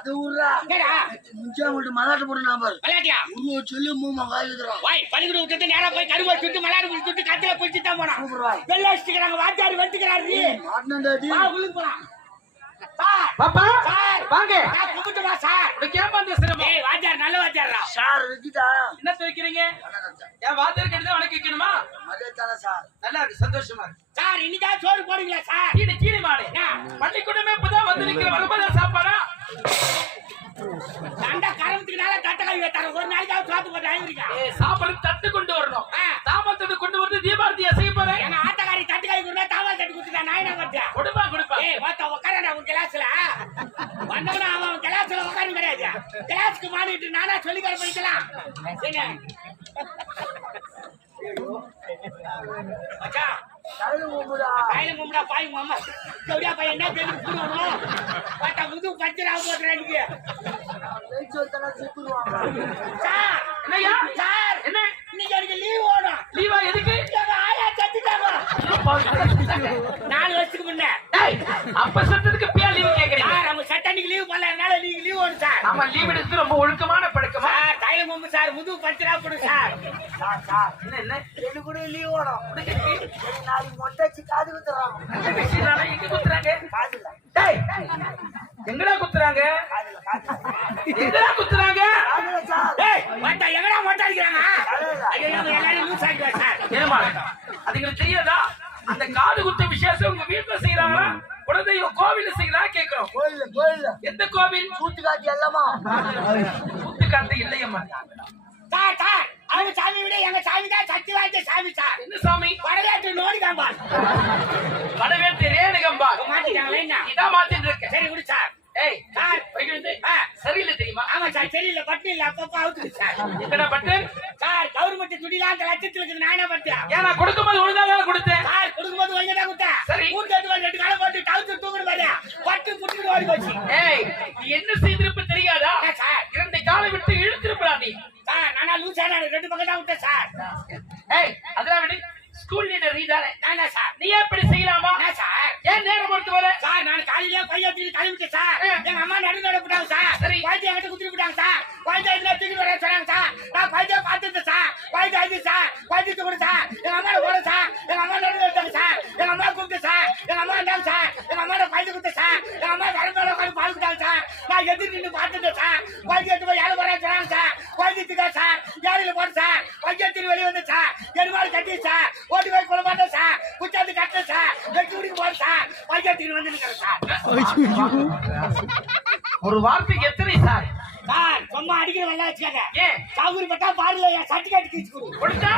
அது ஊர்ரா முஞ்சா மட்டும் மலாட்டு போட்டு நம்பர் உருவ சொல்லி மூமா காய்க்கிறோம் பள்ளிக்கூடம் விட்டு நேரா போய் கருவா சுட்டு மலாடு சுட்டு கத்தில பிடிச்சி தான் போனோம் வெள்ள வச்சுக்கிறாங்க வாத்தியார் வெட்டுக்கிறாரு உள்ளுக்கு போலாம் பாப்பா வாங்க கும்பிட்டுமா சார் கேப்பா அந்த சிரமம் ஏய் வாத்தியார் நல்ல வாத்தியாரா சார் இருக்குதா என்ன துவைக்கிறீங்க ஏன் வாத்தியார் கிட்ட வணக்கம் வைக்கணுமா மதேதான சார் நல்லா இருக்கு சந்தோஷமா இருக்கு சார் இன்னைக்கு சோறு போடுவீங்களா சார் கீழே மாடு பள்ளிக்கூடமே இப்பதான் வந்து நிக்கிற வரும்போது சாப்பாடா தண்ட கரமத்துக்கு நாள தட்ட கை வைத்தார ஒரு நாளைக்கு சாத்து போட்டு ஆயிருக்கா சாப்பாடு தட்டு கொண்டு வரணும் தாமத்தட்டு கொண்டு வந்து தீபாவளி செய்ய போறேன் எங்க ஆட்டக்காரி தட்டு கை கொடுத்தா தாவா தட்டு கொடுத்தா நான் என்ன பண்றேன் கொடுப்பா ஏய் மொத்த உட்காரடா உன் கிளாஸ்ல வந்தவனா அவன் கிளாஸ்ல உட்கார கிடையாது கிளாஸ்க்கு மாறிட்டு நானா சொல்லி தர போய்க்கலாம் என்ன மச்சான் கையில கும்பிடா பாய் மாமா கவுடியா பையன் என்ன தெரிஞ்சு போடுவானோ பட்டா முது பச்சரா போடுறாங்க சார் என்னய்யா சார் என்ன இன்னைக்கு எனக்கு லீவ் ஓடும் லீவா எதுக்கு எங்க ஆயா செத்துட்டாங்க 4 வருஷத்துக்கு முன்ன அப்ப சட்டத்துக்கு பியா லீவ் கேக்குறீங்க சார் நம்ம சட்டனிக்கு லீவ் பண்ணலனால நீங்க லீவ் ஓடும் சார் ஆமா லீவ் எடுத்து ரொம்ப ஒழுக்கமான பழக்கமா சார் கையில கும்பிடு சார் முது பச்சரா போடு சார் சார் என்ன எனக்கு கூட லீவ் ஓடும் நாளைக்கு மொட்டை வச்சு காது குத்துறாங்க எங்க குத்துறாங்க காதுல எங்கடா குத்துறாங்க எங்கடா குத்துறாங்க டேய் மொட்டை எங்கடா மொட்டை அடிக்கறாங்க ஐயோ எல்லாரும் லூஸ் ஆயிடுவா சார் ஏமா அதுங்களுக்கு தெரியாதா அந்த காது குத்த விசேஷம் உங்க வீட்டுல செய்யறாங்களா குலதெய்வ கோவில்ல செய்யறா கேக்குறோம் கோயில் எந்த கோவில் கூத்து காட்சி எல்லாமா கூத்து காட்டு இல்லையம்மா சார் சார் அவங்க சாமி விட எங்க சாமி தான் சக்தி வாய்ந்த சாமி சார் என்ன சாமி வடவேட்டு நோடிக்காம்பா வடவேட்டு ரேணுகம்பா மாத்திட்டாங்களா என்ன இதான் மாத்திட்டு இருக்க சரி விடு சார் ஏய் சார் போயிட்டு சரியில்லை தெரியுமா ஆமா சார் சரியில்லை பட்டு இல்ல அப்பப்ப அவுத்துக்கு சார் எங்கடா பட்டு சார் கவர்மெண்ட் துடிலாம் அந்த லட்சத்துல இருக்குது நான் என்ன பட்டேன் ஏன்னா கொடுக்கும்போது ஒழுங்காதான் கொடுத்தேன் சார் கொடுக்கும்போது ஒழுங்கா கொடுத்தேன் சரி மூட்டு 2 காலம் போட்டு டவுசர் தூக்குற மாதிரி பட்டு புட்டு ஓடி போச்சு ஏய் நீ என்ன செய்திருப்ப தெரியாதா சார் 2 காலை விட்டு இழுத்திருப்பா நீ சார் நானா லூசா நான் 2 பக்கம் தான் விட்டேன் சார் ஏய் அதெல்லாம் விடு ஸ்கூல் லீடர் நீ தானே நானா சார் நீ எப்படி செய்யலாமா சார் ஏன் நேரம் பொறுத்து வர சார் நான் காலையில பையன் கிளம்பிட்டேன் சார் எங்க அம்மா நடு போட்டாங்க சார் சரி குழந்தைய கிட்ட குத்துட்டு போட்டாங்க சார் குழந்தை இதுல தூக்கி வர சொன்னாங்க சார் நான் குழந்தைய பார்த்துட்டேன் சார் குழந்தை ஆயிடுச்சு சார் குழந்தை தூக்கி சார் எங்க அம்மா போட சார் எங்க அம்மா நடு எடுத்தாங்க சார் எங்க அம்மா கூப்பிட்டு சார் எங்க அம்மா இருந்தாங்க சார் எங்க அம்மா குழந்தை கொடுத்த சார் எங்க அம்மா வரம்பேல உட்காந்து பால் கொடுத்தாங்க சார் நான் எதிர்த்து நின்று பார்த்துட்டேன் சார் குழந்தை எடுத்து போய் யாரும் வர சொன்னாங்க சார் குழந்தை தூக்கா சார் யாரில போட்டு சார் குழந்தை எடுத்து வெளியே வந்து சார் எருமாள் கட்டி சார் ஓட்டி போய் கொள்ள மாட்டேன் சார் குச்சாந்து கட்ட சார் வெட்டி குடிக்க போற சார் குழந்தை எடுத்து வந்து நிற்கிறேன் சார் ஒரு வார்த்தைக்கு எத்தனை சார் சார் சும்மா அடிக்கிற வெள்ளா வச்சுக்காங்க ஏன் சாகுரி பட்டா பாருல சர்டிபிகேட் கிழிச்சு கொடு கொடுத்தா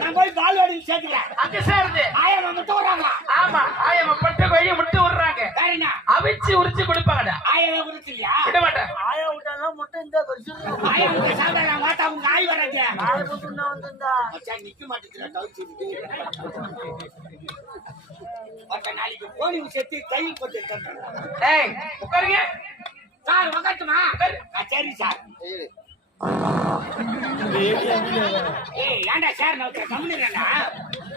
நான் போய் பால்வாடி சேர்த்துக்கிறேன் அங்க சேருது ஆயிரம் மட்டும் வராங்க ஆமா ஆயமா பட்ட கோழிய முட்டை விடுறாங்க வேற என்ன அவிச்சு உரிச்சு கொடுப்பாங்கடா ஆயிரம் கொடுத்து இல்லையா விட மாட்டேன் ஆயா விட்டாலும் முட்டை இந்த வருஷம் ஆயிரம் முட்டை சாப்பிட நான் மாட்டா உங்க ஆய் வராங்க நாளை போட்டு வந்திருந்தா நிக்க மாட்டேங்கிறா தவிச்சு நாளைக்கு போனி சேர்த்து கையில் போட்டு ஏய் உட்காருங்க சார் உட்காந்துமா சரி சார் ஏய் ஏன்டா சார் நான் கம்முனுறேன்னா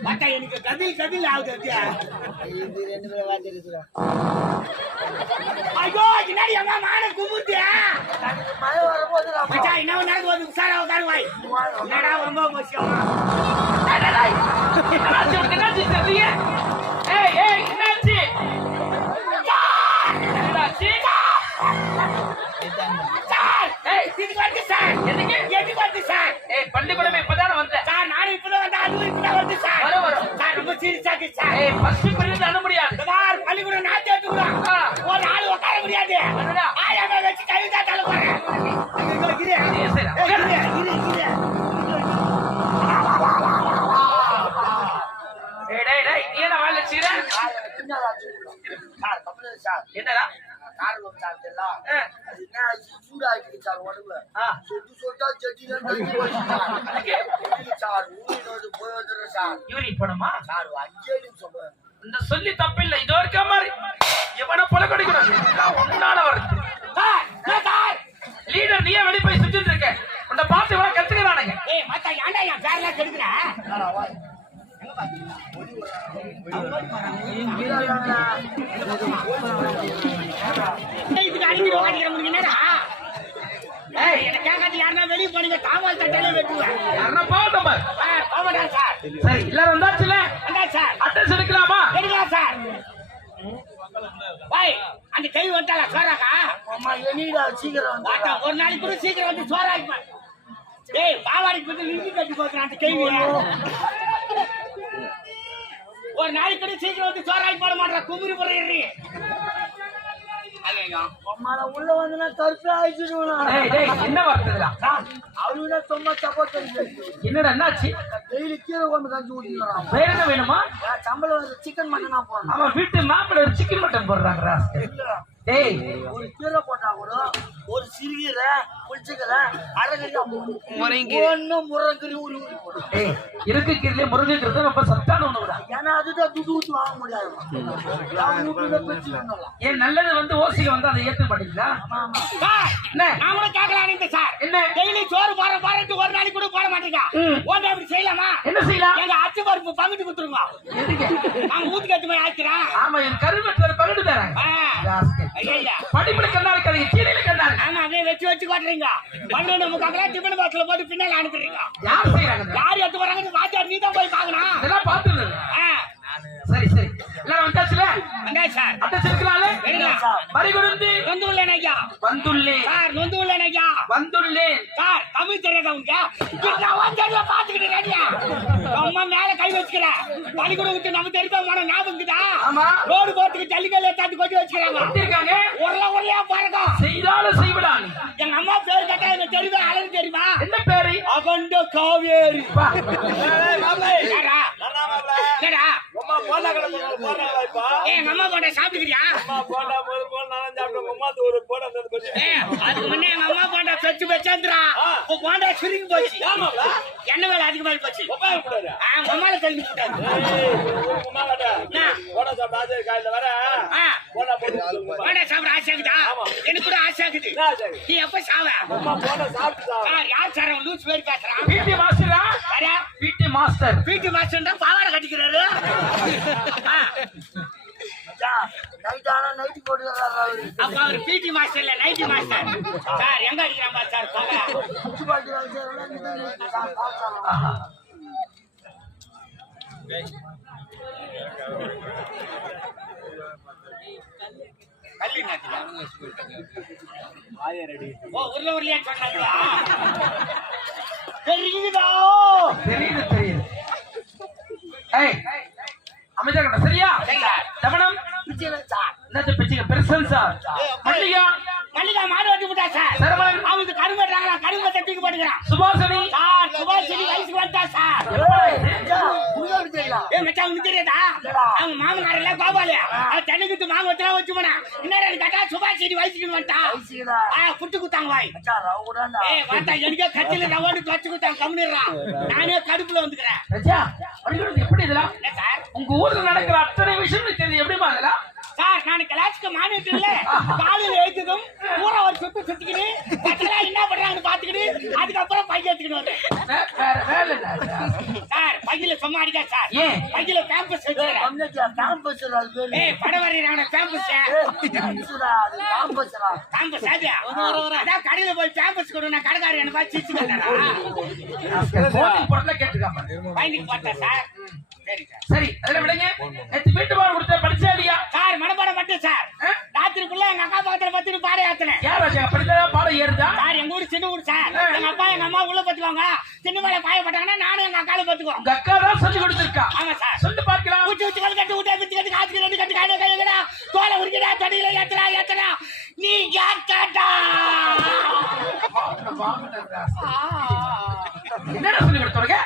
மத்த எனக்கு கதில் ஆகுது ஐயோ பின்னாடி அம்மா மான கும்பிட்டியா மழை வரும்போது மச்சா இன்னும் நாளைக்கு வந்து உசாரா உட்காருவாய் என்னடா ரொம்ப முக்கியம் என்னாச்சு தெரியல ஏய் ஏய் என்னாச்சு என்னாச்சு சார் இதுக்கு வந்து சார் எதுக்கு வந்து சார் பள்ளிக்கூடம் இப்பதானே வந்தேன் சார் நானும் இப்பதான் வந்தேன் அதுவும் இப்பதான் வந்து சார் வரும் சார் ரொம்ப சீரியஸா இருக்கு சார் ஃபர்ஸ்ட் பீரியட் அனுப்ப முடியாது சார் பள்ளிக்கூடம் நான் சேர்த்துக்கிறோம் ஒரு ஆள் உட்கார முடியாது ஆயாம வச்சு கழுத்தா தலை போறேன் என்னடா சூடாக்கி சார் உடம்புல சொட்டு சொட்டா செட்டிதான் சார் போய் வந்துடுறேன் சார் யூரின் போனோமா சார் 5 நிமிஷம் இந்த சொல்லி தப்பில்லை இதோ இருக்க மாதிரி எவனை போல கிடைக்கூடாது உன்னால வருது லீடர் நீயே வெளியே போய் சுத்திட்டு இருக்க உன்னை பார்த்து இவனை கத்துக்கிறானுங்க ஏய் மத்த ஏன்டா என் பேர்ல கெடுக்குற இதுக்கு அடிக்கிற முடியும் நீங்க தாமல் தட்டாலே வெட்டுவேன். யாருன்னா பாவம் பாரு. போகமாட்டேன் சார். சரி எல்லாரும் வந்தாச்சுல? வந்தாச்சு சார். அட்ரஸ் எடுக்கலாமா? எடுக்கலாம் சார். பாய் அந்த கை வந்தால சோறாக்கா? அம்மா என்னடா சீக்கிரம் வந்து வாட்டா ஒரு நாளைக்கு கூட சீக்கிரம் வந்து சோறாக்கி. டேய் பாவாடிக்கு வந்து லிங்கி கட்டி போறான் அந்த கை. ஒரு நாளைக்கு கூட சீக்கிரம் வந்து சோறாக்கி போட மாட்டா குமுறி போறீ. அம்மா நான் உள்ள வந்தனா கருப்பா ஆயிடுவேன். டேய் டேய் என்ன வார்த்தைடா? அவளுனா சும்மா சப்போர்ட் பண்ணி என்னடா என்னாச்சு? டெய்லி கீரை கொண்டு கஞ்சி ஊத்திறான். வேற என்ன வேணுமா? சம்பளம் சிக்கன் மட்டன் நான் போறேன். அவன் வீட்டு மாப்பிள்ளை ஒரு சிக்கன் மட்டன் போடுறாங்கடா. டேய் ஒரு கீரை போட்டா கூட ஒரு சிறுகீரை புளிச்சக்கீரை அரைக்கீரை ஒன்னும் முருங்கீரை ஊறி ஊறி போடும். டேய் இருக்கு கீரையிலே முருங்கைக்கீரை ரொம்ப சத்தான உணவுடா. ஏன்னா அதுதான் துட்டு ஊத்தி வாங்க முடியாது. ஏன் நல்லது வந்து ஓசில வந்து அதை ஏற்க மாட்டீங்களா? என்ன நான் கூட கேட்கலாம் சார். என்ன டெய்லி சோறு போறது ஒரு நாளைக்கு கூட போட மாட்டீங்க. ஓட்ட அப்படி செய்யலாமா? என்ன செய்யலாம்? எங்க அச்சு பருப்பு பங்கிட்டு கொடுத்துருங்க. நாங்க ஊத்துக்கு ஏற்ற மாதிரி ஆக்கிறோம். ஆமா என் கருவத்துல பகிட்டு தராங்க. படிப்புல கண்ணா இருக்காது சீனில கண்ணா இருக்கு. ஆமா அப்படியே வச்சு காட்டுறீங்க. 12 முக்காக்கெல்லாம் டிஃபன் பாக்ஸ்ல போட்டு பின்னால அனுப்புறீங்க. யார் செய்யறாங்க? யார் எடுத்து வராங்கன்னு வாத்தியார் நீ தான் போய் பார்க்கணும். இதெல்லாம் பார்த்துடு. சரி சரி எல்லாரும் வந்தாச்சுல? வந்தாச்சு சார். அட்ரஸ் எடுக்கலாம்ல? எடுக்கலாம். மறிகுடுந்து வந்துள்ளேன் ஐயா. வந்துள்ளேன் சார் வந்துள்ளேன் ஐயா. வந்துள்ளேன். சார் தமிழ் தெரியாத உங்க வந்து பாத்துக்கிட்டு ரெடியா அம்மா மேல கை வச்சுக்கிறேன். பள்ளிக்கூடத்துக்கு நம்ம தெரிஞ்ச மன ஞாபகம் இருக்குதா? ஆமா ரோடு போறதுக்கு ஜல்லிக்கல்ல தட்டி கொட்டி வச்சுக்கிறாங்க. இருக்காங்க உருளையா பாருங்க. செய்தாலும் செய்விடான். எங்க அம்மா பேர் கேட்டா எனக்கு தெரியுமா? அழகு தெரியுமா? என்ன பேரு? அகண்ட காவேரி. என்னடா அம்மா போண்டா கடை போறாங்களா இப்ப? எங்க அம்மா போண்டா சாப்பிட்டுக்கிறியா? அம்மா போண்டா போல நான் சாப்பிட்டேன். அம்மா ஒரு போண்டா தந்து போச்சு. அதுக்கு முன்னே எங்க அம்மா போண்டா பெச்சு வச்சாந்துரா. போண்டா சுருங்கி போச்சு. ஆமாடா. எண்ணெய் வேலை அதிகமாகி போச்சு. ஒப்பாய கூடாது. அம்மால தள்ளி விட்டாரு. அம்மா கடை போண்டா சாப்பிட ஆசை காலையில வர போண்டா போட்டு போண்டா சாப்பிட ஆசை ஆகுதா? எனக்கு கூட ஆசை ஆகுது. நீ எப்ப சாவ? அம்மா போண்டா சாப்பிட்டு யார் சார் லூஸ் பேர் பேசுறான்? பிடி மாஸ்டரா? PT master. பிடி மாஸ்டர் தான் பாவாடை கட்டிக்கிறாரு. நைட்டு போட்டுறாரு. அப்ப அவர் பிடி மாஸ்டர் இல்ல நைட்டி மாஸ்டர். சார் எங்க அடிக்கிறான் சார்? போங்க. கல்லி நாட்டுல உருளையா சொன்னாங்களா? தெரியுதா? தெரியுது தெரியுது. ஏய் அமைதியா இருக்கணும் சரியா? தமனம் என்னது பிச்சை பிரசன் சார். மல்லிகா மல்லிகா மாடு வெட்டி விட்டா சார். சரவணன் அவங்க கரும்பு வெட்டுறாங்களா? கரும்பு தட்டிக்கு போட்டுக்கிறான். சுபாஷினி சார் சுபாஷினி வயசுக்கு வந்தா சார். ஏ மச்சான் உனக்கு தெரியாதா? அவங்க மாமனாரில்ல கோபாலியா தண்ணிக்கு மாங்க வச்சா வச்சு போனா என்ன கேட்டா சுபாஷினி வயசுக்கு வந்துட்டா. புட்டு குத்தாங்க வாய். வாத்தா எனக்கே கட்டில ரவாடு துவச்சு குத்தாங்க. கம்மிடுறா நானே கடுப்புல வந்துக்கிறேன். ரஜா பள்ளிக்கூடத்துல எப்படி இதெல்லாம்? என்ன சார் உங்க ஊர்ல நடக்கிற அத்தனை விஷயம் தெரியுது எப்படிமா அதெல்லாம்? சார் நான் கிளாஸ்க்கு மானிட்டு இல்ல காலையில எழுத்துக்கும் ஊரை ஒரு சுத்திக்கிட்டு பத்தெல்லாம் என்ன பண்றாங்கன்னு பாத்துக்கிட்டு அதுக்கப்புறம் பைய எடுத்துக்கிட்டு வந்தேன். வேற வேலை இல்ல சார் பையில சும்மா அடிக்கா சார். ஏன் பையில பேம்பஸ் படம் வரையிறாங்க. பேம்பஸ் பேம்பஸ் சாதியா அதான் கடையில போய் பேம்பஸ் கொடு. நான் கடைக்காரர் என்ன பார்த்து சிரிச்சு பொருளை கேட்டுக்காம பையனுக்கு பார்த்தா சார். சரி சார் சரி அதில் விடுங்க. நேற்று வீட்டு பாடம் கொடுத்த படிச்சா இல்லையா? சார் மனப்பாடம் மட்டும் சார். ராத்திரிக்குள்ள எங்க அக்கா பக்கத்துல பத்து பாடம் ஏத்தனேன். யார் ராஜா படிச்சா பாடம் ஏறுதா? சார் எங்க ஊர் சின்ன ஊர் சார். எங்க அப்பா எங்க அம்மா உள்ள பத்துவாங்க. சின்ன மேல பாயப்பட்டாங்கன்னா நானும் எங்க அக்கால பத்துக்குவோம். உங்க அக்கா தான் சொல்லி கொடுத்துருக்கா. ஆமா சார். சொல்லி பார்க்கலாம். ஊட்டி ஊட்டி கல் கட்டு ஊட்டி வித்து கட்டு காத்து ரெண்டு கட்டு காடு கையடா தோலை உரிக்கடா தடியில ஏத்தடா நீ யார் கேட்டா? என்னடா சொல்லி கொடுத்தவங்க?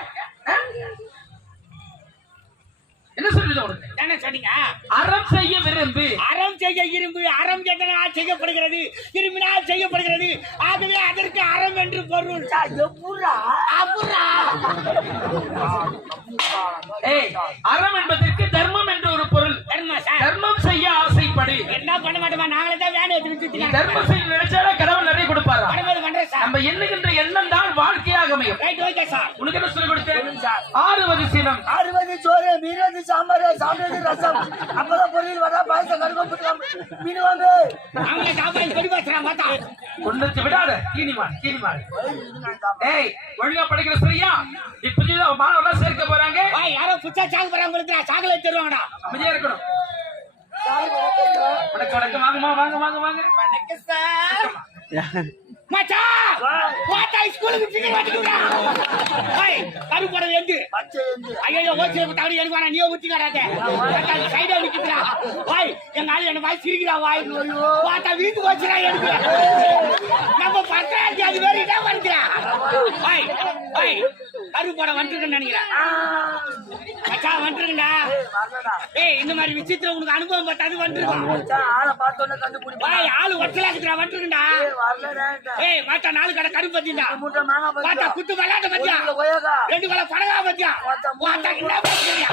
என்ன சொல்லுது உனக்கு? என்ன சொன்னீங்க? அறம் செய்ய விரும்பு. அறம் செய்ய இரும்பு. அறம் எதனால் செய்யப்படுகிறது? விரும்பினால் செய்யப்படுகிறது. ஆகவே அதற்கு அறம் என்று பொருள். அறம் என்பதற்கு தர்மம் என்று ஒரு பொருள். தர்மம் செய்ய ஆசைப்படு. என்ன பண்ண மாட்டோமா? நாங்களே தான் வேலை எடுத்து தர்மம் செய்ய நினைச்சாலும் கடவுள் நிறைய கொடுப்பாரு. பண்றேன் சார். நம்ம எண்ணுகின்ற எண்ணம் தான் வாழ்க்கையாக அமையும். Right okay sir. உனக்கு என்ன சொல்லி கொடுத்தேன்? 60 சீனம் 60 சோறு, 20 சாம்பார், 40 ரசம், 50 பொரியல், வடை, பாயசம், கரும்பு, புட்டுக்காம்பு, மீன் வாங்கு. அவங்கள சாப்பாடு கொடி வச்சுறான் பார்த்தா ஒண்ணு விடாத கீனிமான் ஏய் ஒழுங்கா படிக்கிற சரியா இப்ப மாணவர்கள் சேர்க்க போறாங்க யாரோ புச்சா சாங்க போறாங்க உங்களுக்கு சாக்லேட் தருவாங்கடா அமைதியா இருக்கணும் வணக்கம் வணக்கம் வாங்கம்மா வாங்க வாங்க வாங்க வணக்கம் சார் மச்சான் வாடா ஸ்கூலுக்கு டிக்கெட் வாங்கிடுடா ஏய் கரு போற எந்து பச்சை எந்து. ஐயோ ஓச்சே பட்டாடி எனக்கு வேணா நீயே ஊத்தி காடாத மச்சான் சைடுல நிக்குடா வாய் எங்க ஆளு என்ன வாய் சிரிக்குடா வாய் வாடா வீட்டுக்கு வச்சுடா எனக்கு நம்ம பட்டாடி அது வேறடா வந்துடா வாய் வாய் கரு போட வந்துருக்கேன்னு நினைக்கிறேன் மச்சான் வந்துருக்கடா வரலடா. ஏய் இந்த மாதிரி விசித்திரம் உனக்கு அனுபவம் பத்தாது வந்துருக்கோம் மச்சான், ஆளை பார்த்தோன்னே கண்டுபிடிப்பா. வாய் ஆளு ஒட்டலாக்குடா வந்துருக்கடா வரலடா. ஏய் மாட்டா நாலு கடை கருப்பு பத்தியா மூட்டை மாங்காய் பச்சை. மாட்டா குத்து விளையாட்ட பத்தியா ஒரு கிலோ கொய்யாக்கா. 2 கிலோ படகா பத்தியா மாட்டா என்ன பத்தியா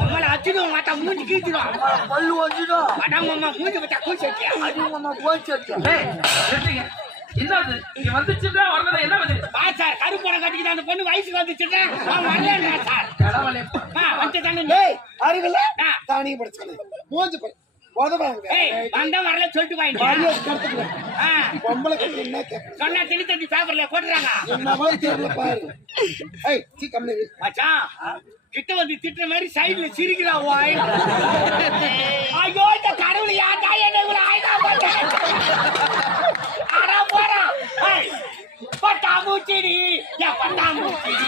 நம்மள அச்சிடும் மாட்டா மூஞ்சி கீச்சிடும் பல்லு ஒஞ்சிடும். மாட்டா மாமா மூஞ்சி பத்தா கூச்சட்டியா அதிகமா போச்சு. ஏய் நிறுத்துங்க. என்னது இங்க வந்துச்சுன்னா வரல என்ன வந்து பா சார் கருப்பு படம் கட்டிக்கிட்டு அந்த பொண்ணு வயசுக்கு வந்துச்சுன்னா அவன் வரல சார் கடவுளே வந்து தானே டேய் அறிவில்ல தானிய படிச்சனே மூஞ்சி படி உதவாங்க ஏய் வந்தா வரல சொல்லிட்டு வாங்க மரியாதை கரெக்ட் பொம்பளை கட்டி என்ன கேக்குற சொன்னா திணி தட்டி பேப்பர்ல போட்டுறாங்க என்னவோ தெரியல பாரு ஏய் சீ கம்மி மச்சான் கிட்ட வந்து திட்டுற மாதிரி சைடுல சிரிக்கிறா வாய் ஐயோ இந்த கடவுள் யாட்டா என்ன இவ்வளவு ஆயிடா போட்டேன் அடா போறா பட்டாம்பூச்சிடி என் பட்டாம்பூச்சிடி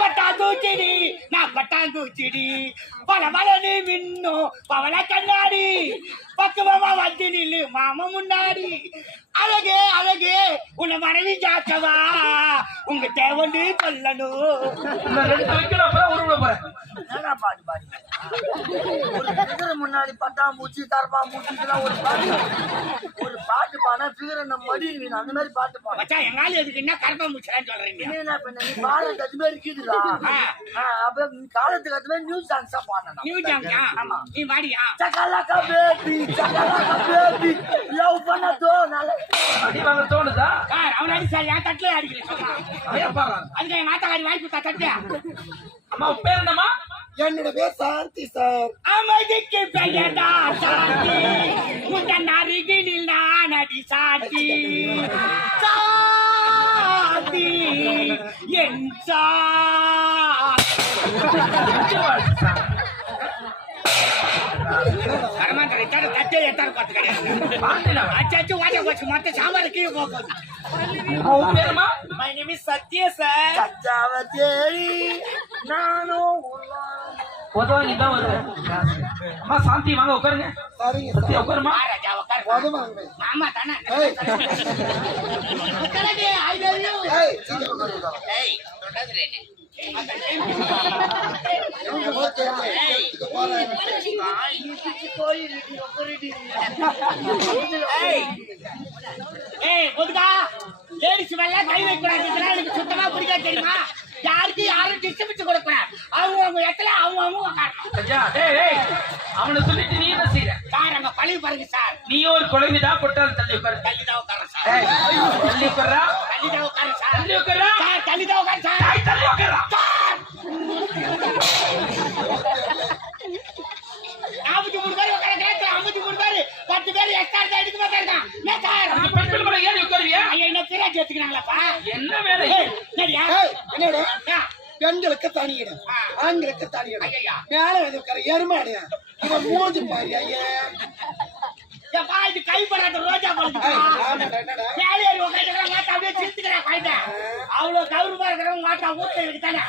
பட்டாம்பூச்சிடி நான் பட்டாம்பூச்சிடி பல பலனு மின்னும் பவள கண்ணாடி பக்குவமா வந்து நில்லு மாமா முன்னாடி அழகே அழகே உன்னை மனைவி ஜாக்கவா உங்க தேவண்டு சொல்லணும் இந்த 2 வைக்கல அப்புறம் உருவ போறேன் என்னடா பாட்டு பாடி? ஒரு figure முன்னாடி பட்டாம்பூச்சி, தரப்பாம்பூச்சி இதெல்லாம் ஒரு பாட்டு. ஒரு பாட்டு பாடினா figure நம்ம மடியில் அந்த மாதிரி பாட்டு பாடு. மச்சான் எங்கால எதுக்கு என்ன கருப்பா முச்சுறான்னு சொல்றீங்க என்ன பண்ண நீ பாடுறது அது மாதிரி இருக்குதுடா. அப்ப நீ காலத்துக்கு அது மாதிரி நியூஸ் சாங்ஸா பாடணும். நியூ ஜாமியா ஆமா. நீ வாடியா சகலகா பேபி லவ் பண்ணதோ நல்ல அடி வாங்க தோணுதா சார் அவன் அடி சார் என் தட்டுல அடிக்கிறேன் சொல்றான் ஐயா பாரு அதுக்கு என் ஆத்தக்காரி வாய்ப்பு தட்டு அம்மா உன் பேர் என்னம்மா என்னோட பேர் சாந்தி சார் அமைதிக்கு பெயர்டா சாந்தி உன் அருகினில் நான் அடி சாந்தி சாந்தி என் தட்டே எத்தாரு பார்த்து கிடையாது அச்சாச்சு வாஜா போச்சு மொத்த சாம்பார் கீழே போகுது உன் பேருமா my name is Sathya sir சச்சாவ தேடி நானும் பொதுவாக இதான் வருது அம்மா சாந்தி வாங்க உட்காருங்க சரிங்க சத்யா உட்காருமா ராஜா உட்காரு உதவாங்க மாமா தானே ஏய் உட்காரடி ஐ லவ் யூ ஏய் ஏய் தொடதுறேனே ஏய் பொதுகா லேடிஸ் மேல கை வைக்கூடாது எனக்கு சுத்தமா பிடிக்காது தெரியுமா யாருக்கு யாரும் டிஸ்டர்பன்ஸ் கொடுக்கூடாது அவங்க இடத்துல அவங்க உட்காரணும் ஐயா டேய் அவனை சொல்லிட்டு நீ என்ன செய்யற சார் அங்க பழகி பாருங்க சார் நீ ஒரு குழந்தைதான் கொட்டால் தள்ளி உட்காரு தள்ளிதான் உட்காரன் சார் ஏய், தள்ளி உட்காரா தள்ளிதான் உட்காரன் சார் தள்ளி உட்காரா சார் தள்ளிதான் உட்காரன் சார் ஏய், தள்ளி உட்காரா 53 பேர் உட்கார 53 பேர் 10 பேர் எக்ஸ்ட்ரா எடுக்க மாட்டாங்க என்ன சார் அந்த பெண்கள் மேல ஏறி உட்காருவியா ஐயா என்ன பேராஜ் எடுத்துக்கிறாங்களாப்பா என்ன வேலை சரியா ஏய் என்னடா பெண்களுக்கு தனி இடம் ஆண்களுக்கு தனி இடம் மேல வந்து உட்கார எருமாடு இவன் மூஞ்சி பாரு ஐயா ஏப்பா இது கைப்படாத ரோஜா பழம் என்னடா மேலே ஏறி உட்காந்துக்கிறாங்க மாட்டா அப்படியே சிரித்துக்கிறேன் குழந்தை அவ்வளவு கௌரவமா இருக்கிறவங்க மாட்டா ஊத்த இருக்கு தானே